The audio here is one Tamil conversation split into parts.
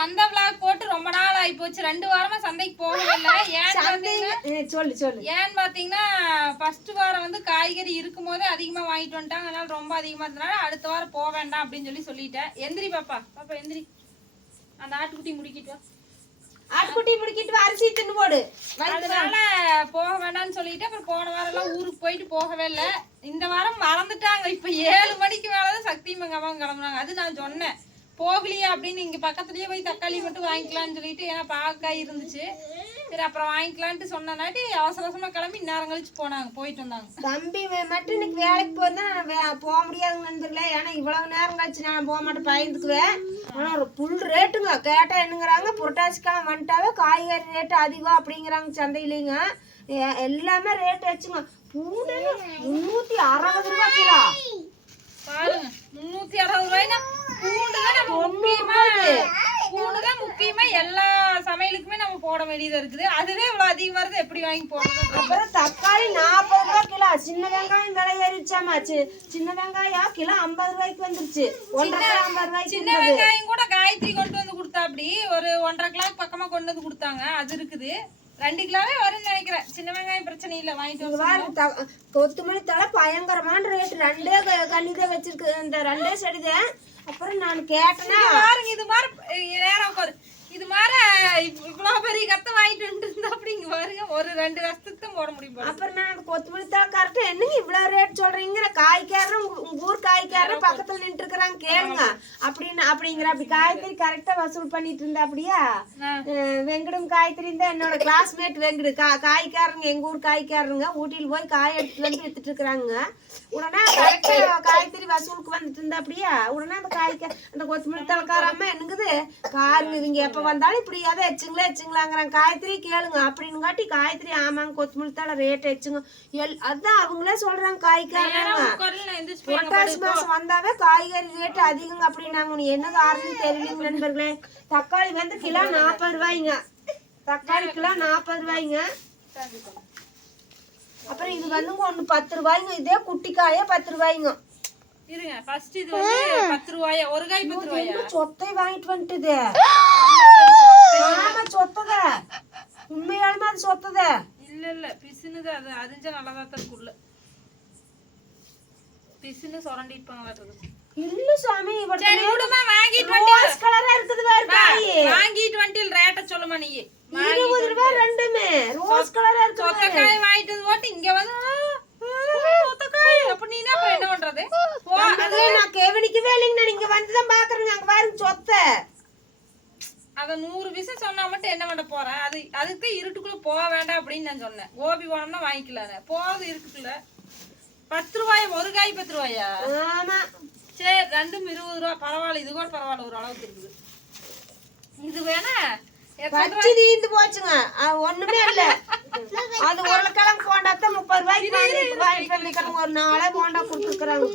சந்தை விளாக் போட்டு ரொம்ப நாள் ஆகி போச்சு ரெண்டு வாரமா சந்தைக்கு போகவே இல்லை. ஏன் சொல்லு சொல்லு. ஏன்னு பாத்தீங்கன்னா ஃபர்ஸ்ட் வாரம் வந்து காய்கறி இருக்கும் போதே அதிகமா வாங்கிட்டு வந்துட்டாங்க. அதனால ரொம்ப அதிகமா இருந்தனால அடுத்த வாரம் போக வேண்டாம் அப்படின்னு சொல்லி சொல்லிட்டேன். எந்திரி பாப்பா. பாப்பா எந்திரி. அந்த ஆட்டுக்குட்டி முடிக்கிட்டு வா. ஆட்டுக்குட்டி பிடிக்கிட்டு அரிசி தின்னு போடு. அதனால போக வேண்டாம்னு சொல்லிட்டு அப்புறம் போன வாரம் எல்லாம் ஊருக்கு போயிட்டு போகவே இல்லை. இந்த வாரம் மறந்துட்டாங்க. இப்ப ஏழு மணிக்கு மேலதான் சக்தி மங்கம்மா கிளம்புனாங்க. அது நான் சொன்னேன். போகலையே அப்படின்னு இங்க பக்கத்துலயே போய் தக்காளி மட்டும் வாங்கிக்கலாம்னு சொல்லிட்டு ஏன்னா பாக்காய் இருந்துச்சு. சரி அப்புறம் வாங்கிக்கலான்ட்டு சொன்னனாட்டி அவசர அவசரமா கிளம்பி நேரம் கழிச்சு போனாங்க போயிட்டு வந்தாங்க. தம்பி மட்டும் இன்னைக்கு வேலைக்கு போயிருந்தா நான் வே- போக முடியாது நண்பர்களே ஏன்னா இவ்வளவு நேரம் கழிச்சு நான் போக மாட்டேன் பயந்துக்குவேன். ஆனா ஒரு புல் ரேட்டுங்க கேட்டா என்னங்கிறாங்க புரட்டாசிக்காலம் வந்துட்டாவே காய்கறி ரேட்டு அதிகம் அப்படிங்கிறாங்க சந்தையிலேங்க. எல்லாமே ரேட் வச்சுங்க. பூண்டு முன்னூத்தி அறுபது ரூபாய் கிலோ. பாருங்க முன்னூத்தி அறுபது ரூபாய்னா பூண்டு தான் நம்ம முக்கியமா பூண்டு தான் முக்கியமா எல்லா சமையலுக்குமே நம்ம போட வேண்டியதா இருக்குது. அதுவே இவ்வளவு அதிகமா வருது எப்படி வாங்கி போடுறது அப்புறம் தக்காளி நாற்பது ரூபாய் கிலோ. சின்ன வெங்காயம் விலை ஏறிச்சாமா சின்ன வெங்காயம் கிலோ ஐம்பது ரூபாய்க்கு வந்துருச்சு. ஒன்றரை ஐம்பது ரூபாய்க்கு சின்ன வெங்காயம் கூட காயத்ரி கொண்டு வந்து கொடுத்தா அப்படி ஒரு ஒன்றரை கிலோ பக்கமா கொண்டு வந்து கொடுத்தாங்க. அது இருக்குது. ரெண்டு கிலோவே வரும்னு நினைக்கிறேன். சின்ன வெங்காயம் பிரச்சனை இல்ல வாங்கிட்டு த- கொத்தமல்லி தலை பயங்கரமான ரேட் ரெண்டே க- கன்னிதான் வச்சிருக்கு இந்த ரெண்டே செடிதான். அப்புறம் நான் கேட்டேன்னா பாருங்க இது மாதிரி நேரம் உட்காரு. இது மாதிரி இவ்வளோ பெரிய கத்தை வாங்கிட்டு வந்து இருந்தா அப்படி இங்க பாருங்க ஒரு ரெண்டு வருஷத்துக்கு போட முடியும். அப்புறம் நான் கொத்தமல்லி தலை கரெக்டா என்னங்க இவ்வளவு ரேட் சொல்றீங்க? காய்க்காரன் உங்க ஊர் காய்க்காரன் பக்கத்துல நின்று இருக்கிறாங்க கேளுங்க. அப்படின்னு அப்படிங்கிற அப்படி காய்கறி கரெக்டா வசூல் பண்ணிட்டு இருந்தா அப்படியா? வெங்கடும் காய்கறி தான் என்னோட கிளாஸ்மேட் வெங்கடு. கா காய்க்காரங்க எங்க ஊர் காய்க்காரங்க ஊட்டியில் போய் காய் எடுத்துட்டு வந்து வித்துட்டு இருக்கிறாங்க உடனே கரெக்டா காய்கறி வசூலுக்கு வந்துட்டு இருந்தா அப்படியா? உடனே அந்த காய்க்க அந்த கொத்தமல்லி அம்மா என்னங்குது? காருங்க இவங்க எப்ப வந்தாலும் இப்படி எதை எச்சுங்களே எச்சுங்களாங்கிறாங்க காய்கறி கேளுங்க. அப்படின்னு காட்டி காய்கறி ஆமாங்க கொத்தமல்லி தலை ரேட் எச்சுங்க எல் அதான் அவங்களே சொல்றாங்க அங்க புரட்டாசி மாசம் வந்தாவே காய்கறி ரேட் அதிகங்க அப்படின்னாங்க. என்ன காரணம் தெரியலங்க நண்பர்களே. தக்காளி வந்து கிலோ நாற்பது ரூபாய்ங்க. தக்காளி கிலோ நாற்பது ரூபாய்ங்க. அப்புறம் இது வந்து ஒண்ணு பத்து ரூபாய்ங்க. இதே குட்டி காயே பத்து ரூபாய்ங்க. இருங்க ஃபர்ஸ்ட் இது வந்து பத்து ரூபாயா? ஒரு காய் பத்து ரூபாயா? என்ன சொத்தை வாங்கிட்டு வந்துட்டுது? ஆமா சொத்தத. உண்மையாலுமே அது சொத்தத. இல்ல இல்ல பிசுனுது அது. அரிஞ்சா நல்லாதான் தான் இருக்குள்ள. பிசுன்னு சுரண்டிட்டு இல்ல சாமி இவர்ட்ட சரி விடுமா வாங்கிட்டு வந்து கலரா இருக்குது பாரு வாங்கிட்டு வந்துட்டு ரேட்ட சொல்லுமா நீ இருபது ரூபாய் ரெண்டுமே. ரோஸ் கலரா வாங்கிட்டு வந்து போட்டு இங்க வந்து ஆ, ஆ, சொத்த காய் அப்படின்னா அப்புறம் என்ன பண்றது போ நண்பர்களே, நான் கவனிக்கவே இல்லைங்க நான் இங்க வந்துதான் பாக்குறேங்க அங்க பாருங்க சொத்தை அத நூறு விஷயம் சொன்னா மட்டும் என்ன பண்ண போறேன் அது அதுக்கு இருட்டுக்குள்ள போக வேண்டாம் அப்படின்னு நான் சொன்னேன். கோபி போனோம்னா வாங்கிக்கலான்னு. போறது இருக்குல்ல. பத்து ரூபாய் ஒரு காய் பத்து ரூபாயா? ஆமா. சரி ரெண்டும் இருபது ரூபா. பரவாயில்ல இது கூட பரவாயில்ல ஒரு அளவுக்கு இருக்குது. இது வேணா? பச்சை தீந்து போச்சுங்க. ஒண்ணுமே இல்ல. அது உருளைக்கிழங்கு போண்டாத்தான் முப்பது ரூபாய்க்கு வாங்கிட்டு ஒரு நாளே போண்டா கொடுத்துருக்குறாங்க.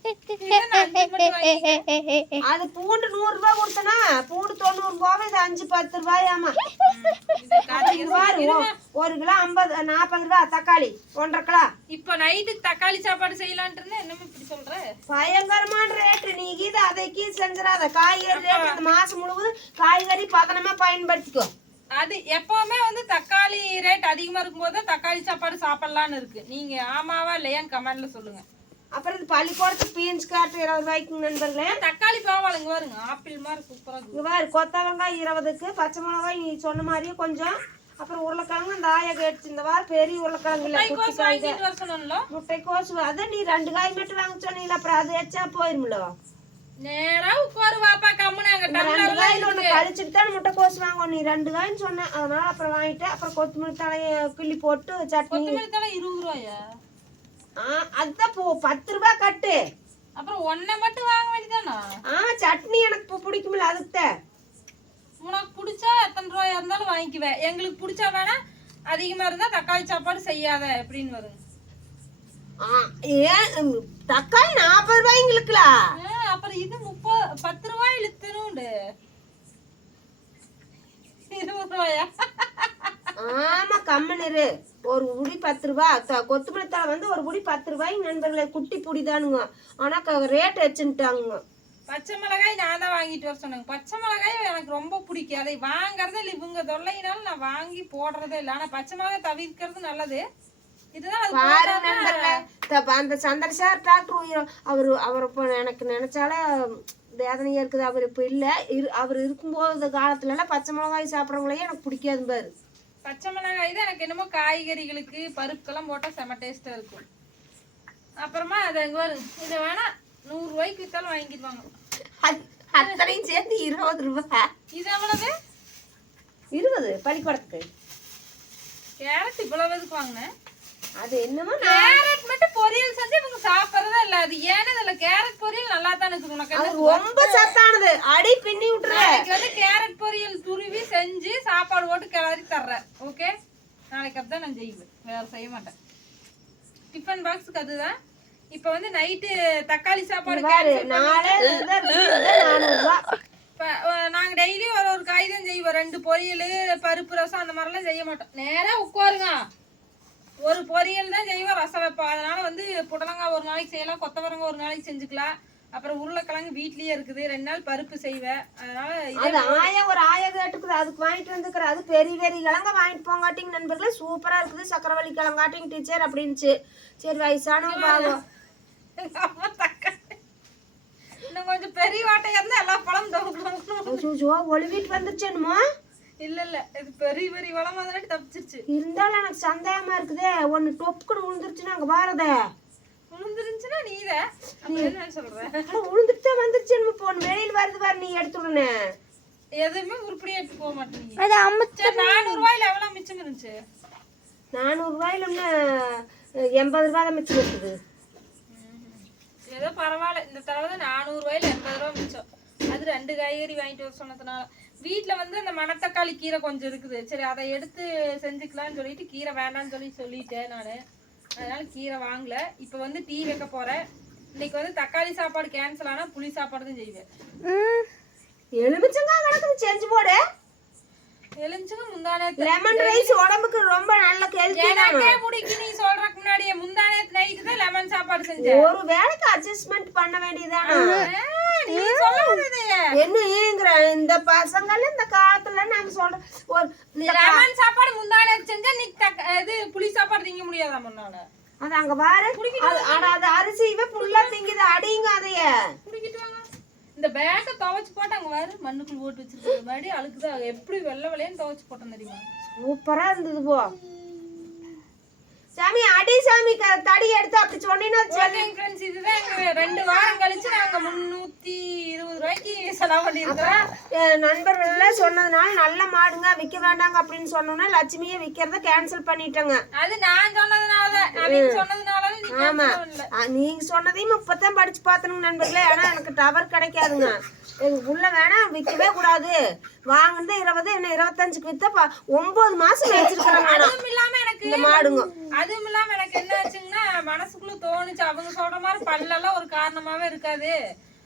அது பூண்டு நூறு ரூபாய் கொடுத்தனா பூண்டு தொண்ணூறு போக இது அஞ்சு பத்து ரூபாயாமா? ஒரு கிலோ ஐம்பது நாற்பது ரூபாய் தக்காளி ஒன்றரை கிலோ. இப்ப நைட்டுக்கு தக்காளி சாப்பாடு செய்யலான்ட்டு இருந்தேன். என்னமோ இப்படி சொல்ற? பயங்கரமான ரேட்டு நீ கீது அதை கீது செஞ்சிடாத. காய்கறி ரேட்டு இந்த மாசம் முழுவதும் காய்கறி பதனமா பயன்படுத்திக்கோ. அது எப்பவுமே வந்து தக்காளி ரேட் அதிகமா இருக்கும்போது தக்காளி சாப்பாடு சாப்பிடலாம்னு இருக்கு. நீங்க ஆமாவா இல்லையான்னு கமெண்ட்ல சொல்லுங்க. அப்புறம் இது பள்ளிக்கூடத்துக்கு பீன்ஸ் காட்டு இருபது ரூபாய்க்கு நண்பர்களே. தக்காளி பரவாயில்லைங்க பாருங்க. ஆப்பிள் மாதிரி சூப்பரா இருக்கு இங்க பாரு கொத்தவரங்காய் இருபதுக்கு பச்சை மிளகாய் நீ சொன்ன மாதிரியே கொஞ்சம். அப்புறம் உருளைக்கிழங்கு இந்த ஆயா கேட்டு இந்த வாரம் பெரிய உருளைக்கிழங்கு இல்ல முட்டைக்கோசு அதான் நீ ரெண்டு காய் மட்டும் வாங்க சொன்னீங்களா அப்புறம் அது எச்சா போயிருமில்ல நேரா உட்காரு வாப்பா கம்முன்னு அங்க ரெண்டு காயில் ஒன்று கழிச்சிட்டு தான் முட்டைக்கோசு வாங்கணும் நீ ரெண்டு காயின்னு சொன்னேன் அதனால அப்புறம் வாங்கிட்டு அப்புறம் கொத்தமல்லி தலையை கிள்ளி போட்டு சட்னி கொத்தமல்லி தலை இருபது ரூபாயா? ஆ அதுதான் போ பத்து ரூபாய் கட்டு. அப்புறம் ஒன்னை மட்டும் வாங்க வேண்டியதானா? ஆ சட்னி எனக்கு இப்போ பிடிக்குமில்ல அதுக்கு உனக்கு பிடிச்சா எத்தனை ரூபாயா இருந்தாலும் வாங்கிக்குவேன். எங்களுக்கு பிடிச்சா வேணா அதிகமா இருந்தா தக்காளி சாப்பாடு செய்யாத அப்படின்னு வருங்க ஆ, ஏன் தக்காளி நாற்பது ரூபாய்ங்களுக்குலா ஆ, அப்புறம் இது முப்பது பத்து ரூபாய் இழுத்துனுண்டு இருபது ரூபாயா? ஆமா கம்மனரு ஒரு உடி பத்து ரூபா. கொத்தமல்லி தழை வந்து ஒரு உடி பத்து ரூபாய். நண்பர்களே குட்டி புடி தானுங்க ஆனா ரேட் வச்சுட்டாங்க பச்சை மிளகாய் நான் தான் வாங்கிட்டு வர சொன்னேங்க. பச்சை மிளகாய் எனக்கு ரொம்ப பிடிக்கும். அதை வாங்குறதே இல்லை. இவங்க தொல்லையினால நான் வாங்கி போடுறதே இல்லை. ஆனா பச்சை மிளகாய் தவிர்க்கிறது நல்லது. அந்த சந்திரசார் டாக்டர் உயிர் அவர் அவர் இப்போ எனக்கு நினைச்சாலே வேதனையா இருக்குது. அவர் இப்போ இல்லை. இரு அவர் இருக்கும்போது காலத்துலலாம் பச்சை மிளகாய் சாப்பிட்றவங்களையே எனக்கு பிடிக்காது பாரு பச்சை மிளகாய் தான் எனக்கு என்னமோ காய்கறிகளுக்கு பருப்புக்கெல்லாம் போட்டா செம டேஸ்டா இருக்கும். அப்புறமா அது அங்க வரும் இதை வேணா நூறு ரூபாய்க்கு வித்தாலும் வாங்கிடுவாங்க. அது அத்தனையும் சேர்த்து இருபது ரூபாய். இது எவ்வளவு? இருபது பள்ளிக்கூடத்துக்கு கேரட் இவ்வளவு எதுக்கு வாங்கினேன் அது என்னமோ கேரட் மட்டும் பொரியல் செஞ்சு இவங்க சாப்பிடுறதே இல்ல. அது ஏன்னு இதுல கேரட் பொரியல் நல்லா தான் இருக்குது உனக்கு? ரொம்ப சத்தானது. அடி பின்னி விட்டுற வந்து கேரட் பொரியல் துருவி செஞ்சு சாப்பாடு போட்டு கிளறி தர்றேன். ஓகே? நாளைக்கு அதுதான் நான் செய்வேன். வேற செய்ய மாட்டேன். டிஃபன் பாக்ஸுக்கு அதுதான். இப்போ வந்து நைட்டு தக்காளி சாப்பாடு நாங்க டெய்லி ஒரு ஒரு காய் தான் செய்வோம். ரெண்டு பொரியல் பருப்பு ரசம் அந்த மாதிரிலாம் செய்ய மாட்டோம். நேரா உட்காருங்க. ஒரு பொரியல் தான் செய்வோம் ரசம் வைப்போம் அதனால வந்து புடலங்காய் ஒரு நாளைக்கு செய்யலாம் கொத்தவரங்காய் ஒரு நாளைக்கு செஞ்சுக்கலாம். அப்புறம் உருளைக்கிழங்கு வீட்லயே இருக்குது. ரெண்டு நாள் பருப்பு செய்வேன். அதனால அது ஆயா ஒரு ஆயா கேட்டுக்குது. அதுக்கு வாங்கிட்டு வந்துக்கிற. அது பெரிய பெரிய கிழங்க வாங்கிட்டு போங்காட்டிங்க நண்பர்களே. சூப்பரா இருக்குது. சக்கரவள்ளி கிழங்காட்டிங்க டீச்சர் அப்படின்னுச்சு. சரி வயசானவங்க பாவம். இன்னும் கொஞ்சம் பெரிய வாட்டையா இருந்தா எல்லா பழம் தோக்கணும் அச்சோ ஒழுவிட்டு வந்துருச்சு என்னமோ. இல்ல இல்ல இது பெரிய பெரிய பழம் அதனால தப்பிச்சிருச்சு. இருந்தாலும் எனக்கு சந்தேகமா இருக்குதே. ஒன்னு டொப்புக்குன்னு விழுந்துருச்சுன்னா அங்க வாரதே. விழுந்துருந்துச்சுன்னா நீதான் அப்ப என்ன சொல்ற ஆனா விழுந்துட்டு வந்துருச்சு என்னமோ போன வெளியில வருது பாரு நீ எடுத்து உடனே. எதுவுமே உருப்படியா எடுத்து போக மாட்டேங்க சரி நானூறு ரூபாயில எவ்வளவு மிச்சம் இருந்துச்சு? நானூறு ரூபாயில இன்னும் எண்பது ரூபாய் தான் மிச்சம் இருக்குது ஏதோ பரவாயில்ல இந்த தடவை தான் நானூறு ரூபாயில எண்பது ரூபா மிச்சம். அது ரெண்டு காய்கறி வாங்கிட்டு வர சொன்னதுனால. வீட்ல வந்து அந்த மணத்தக்காளி கீரை கொஞ்சம் இருக்குது. சரி அதை எடுத்து செஞ்சுக்கலாம்னு சொல்லிட்டு கீரை வேண்டாம்னு சொல்லி சொல்லிட்டேன் நான். அதனால கீரை வாங்கல. இப்போ வந்து டீ வைக்க போறேன். இன்னைக்கு வந்து தக்காளி சாப்பாடு கேன்சல் ஆனா புளி சாப்பாடு தான் செய்வேன். எலுமிச்சங்காய் கணக்கு செஞ்சு போடு. எலுமிச்சுங்க முந்தானே லெமன் ரைஸ் உடம்புக்கு ரொம்ப நல்ல ஹெல்த்தி எனக்கே முடிக்கு நீ சொல்றதுக்கு முன்னாடியே முந்தானே நைட்டு தான் லெமன் சாப்பாடு செஞ்சேன். ஒரு வேலைக்கு அட்ஜஸ்ட்மெண்ட் பண்ண வேண்டியதானே முடியாதே. என்னங்கிற இந்த பசங்கள்ல இந்த காலத்துல நாங்க சொல்றோம் ஒரு லெமன் சாப்பாடு முந்தானே செஞ்சா நீ இது புளி சாப்பாடு திங்க முடியாதா முன்னால? அது அங்க பாரு. அட அது அரிசியவே புல்லா திங்குது அடிங்க அதைய. இந்த பேக்கை துவைச்சு போட்டு அங்க பாரு மண்ணுக்குள்ள போட்டு வச்சிருக்க மறுபடியும் அழுக்குதான் எப்படி வெள்ளை வெள்ளையன்னு துவைச்சு போட்டேன் தெரியுமா? சூப்பரா இருந்தது போ. சாமி அடி சாமி தடி எடுத்து அப்படி சொன்னீங்கன்னா இதுதான் ரெண்டு வாரம் கழிச்சு நாங்க முன்னூத்தி ரூபாய்க்கு செலவு பண்ணியிருக்கோம் என் நண்பர்கள் சொன்னதுனால நல்ல மாடுங்க விற்க வேண்டாங்க அப்படின்னு சொன்னோன்னா லட்சுமியை விற்கிறத கேன்சல் பண்ணிட்டேங்க. அது நான் சொன்னதுனால நீ ஆமா. நீங்க சொன்னதையும் இப்பதான் படிச்சு பார்த்தனுங்க நண்பர்களே. ஆனா எனக்கு டவர் கிடைக்காதுங்க. புள்ள வேணா விற்கவே கூடாது. வாங்குனது இருபது என்ன இருபத்தஞ்சுக்கு வித்த ஒன்பது மாசம் வச்சிருக்கிறேன் அதுவும் இல்லாம எனக்கு மாடுங்க. அதுவும் இல்லாம எனக்கு என்ன ஆச்சுங்கன்னா மனசுக்குள்ள தோணுச்சு. அவங்க சொல்ற மாதிரி பல்லெல்லாம் ஒரு காரணமாவே இருக்காது.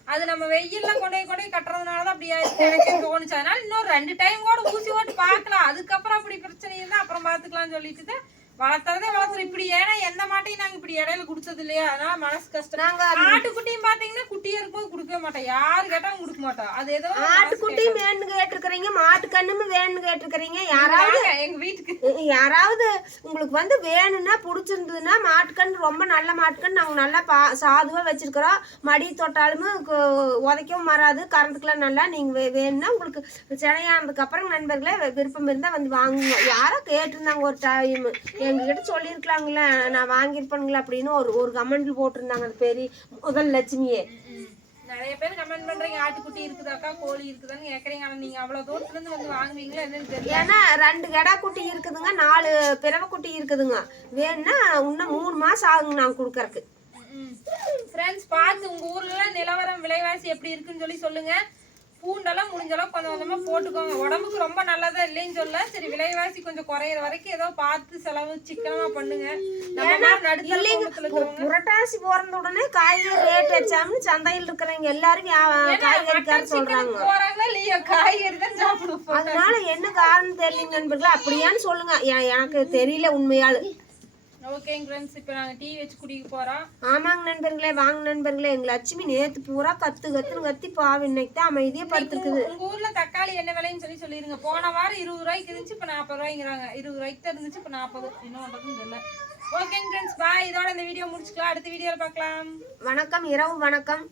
அது நம்ம வெயில்ல கொண்டு போய் கொண்டு போய் கட்டுறதுனாலதான் அப்படி ஆயிடுச்சு. எனக்கு தோணுச்சு. அதனால இன்னொரு ரெண்டு டைம் கூட ஊசி போட்டு பார்க்கலாம். அதுக்கப்புறம் அப்படி பிரச்சனை இருந்தா அப்புறம் பாத்துக்கலாம்னு சொல்லிட்டு தான் வளர்த்துறதே வளர்த்துறோம். இப்படி ஏன்னா எந்த மாட்டையும் நாங்க இப்படி இடையில கொடுத்தது இல்லையா அதனால மனசு கஷ்டம். நாங்க ஆட்டுக்குட்டியும் பாத்தீங்கன்னா குட்டியா இருக்கும்போது கொடுக்கவே மாட்டோம் யாரு கேட்டாலும் கொடுக்க மாட்டோம் அது ஏதோ ஆட்டுக்குட்டியும் வேணும்னு கேட்டிருக்கிறீங்க மாட்டு கண்ணுமே வேணும்னு கேட்டிருக்கிறீங்க. யாராவது எங்க வீட்டுக்கு. யாராவது உங்களுக்கு வந்து வேணும்னா பிடிச்சிருந்ததுன்னா மாட்டுக்கன்று ரொம்ப நல்ல மாட்டுக்கன்று நாங்கள் நல்லா பா சாதுவாக வச்சிருக்கிறோம். மடி தொட்டாலுமே உதைக்கவும் வராது. கரண்ட்டுக்குலாம் நல்லா நீங்கள் வே வேணும்னா உங்களுக்கு சினையானதுக்கு அப்புறம் நண்பர்களே விருப்பம் இருந்தால் வந்து வாங்குங்க. யாரோ கேட்டிருந்தாங்க ஒரு டைம் எங்ககிட்ட சொல்லியிருக்கலாங்களே நான் வாங்கியிருப்பேனுங்களா அப்படின்னு ஒரு ஒரு கமெண்ட்ல போட்டிருந்தாங்க அந்த பெரிய முதல் லட்சுமியே. நிறைய பேர் கமெண்ட் பண்றீங்க ஆட்டுக்குட்டி இருக்குதாக்கா கோழி இருக்குதான்னு கேக்குறீங்க. ஆனா நீங்க அவ்வளவு தூரத்துல இருந்து வந்து வாங்குவீங்களா என்னன்னு தெரியல. ஏன்னா ரெண்டு கெடா குட்டி இருக்குதுங்க நாலு பிறவை குட்டி இருக்குதுங்க. வேணும்னா இன்னும் மூணு மாசம் ஆகுங்க நான் கொடுக்கறக்கு. ஃப்ரெண்ட்ஸ் பார்த்து உங்க ஊர்ல நிலவரம் விலைவாசி எப்படி இருக்குன்னு சொல்லி சொல்லுங்க. பூண்டெல்லாம் முடிஞ்ச அளவுக்கு கொஞ்சம் கொஞ்சமா போட்டுக்கோங்க. உடம்புக்கு ரொம்ப நல்லதா இல்லைன்னு சொல்ல. சரி விலைவாசி கொஞ்சம் குறையிற வரைக்கும் ஏதோ பார்த்து செலவு சிக்கனமா பண்ணுங்க. புரட்டாசி பிறந்த உடனே காய்கறி ரேட் வச்சாமனு சந்தையில் இருக்கிறவங்க எல்லாரும் வியா- காய்கறிக்கார சொல்றாங்க. காய்கறி தான் சாப்பிடுவோம் அதனால என்ன காரணம் தெரியல நண்பர்களே? அப்படியான்னு சொல்லுங்க. எனக்கு தெரியல உண்மையாலு. ஓகேங்க ஃப்ரெண்ட்ஸ் இப்போ நாங்க டீ வச்சு குடிக்க போறோம். ஆமாங்க நண்பர்களே வாங்க நண்பர்களே எங்க லட்சுமி நேத்து பூரா கத்து கத்துன்னு கத்தி பாவம் இன்னைக்கு தான் அமைதியே படுத்துருக்குது. உங்க ஊர்ல தக்காளி என்ன விலைன்னு சொல்லி சொல்லிருங்க. போன வாரம் இருபது ரூபாய்க்கு இருந்துச்சு இப்ப நாற்பது ரூபாய்ங்கிறாங்க. இருபது ரூபாய்க்கு தான் இருந்துச்சு இப்ப நாற்பது பண்றதுன்னு தெரியல. ஓகேங்க ஃப்ரெண்ட்ஸ் பாய் இதோட இந்த வீடியோ முடிச்சுக்கலாம். அடுத்த வீடியோல பார்க்கலாம். வணக்கம் இரவு வணக்கம்.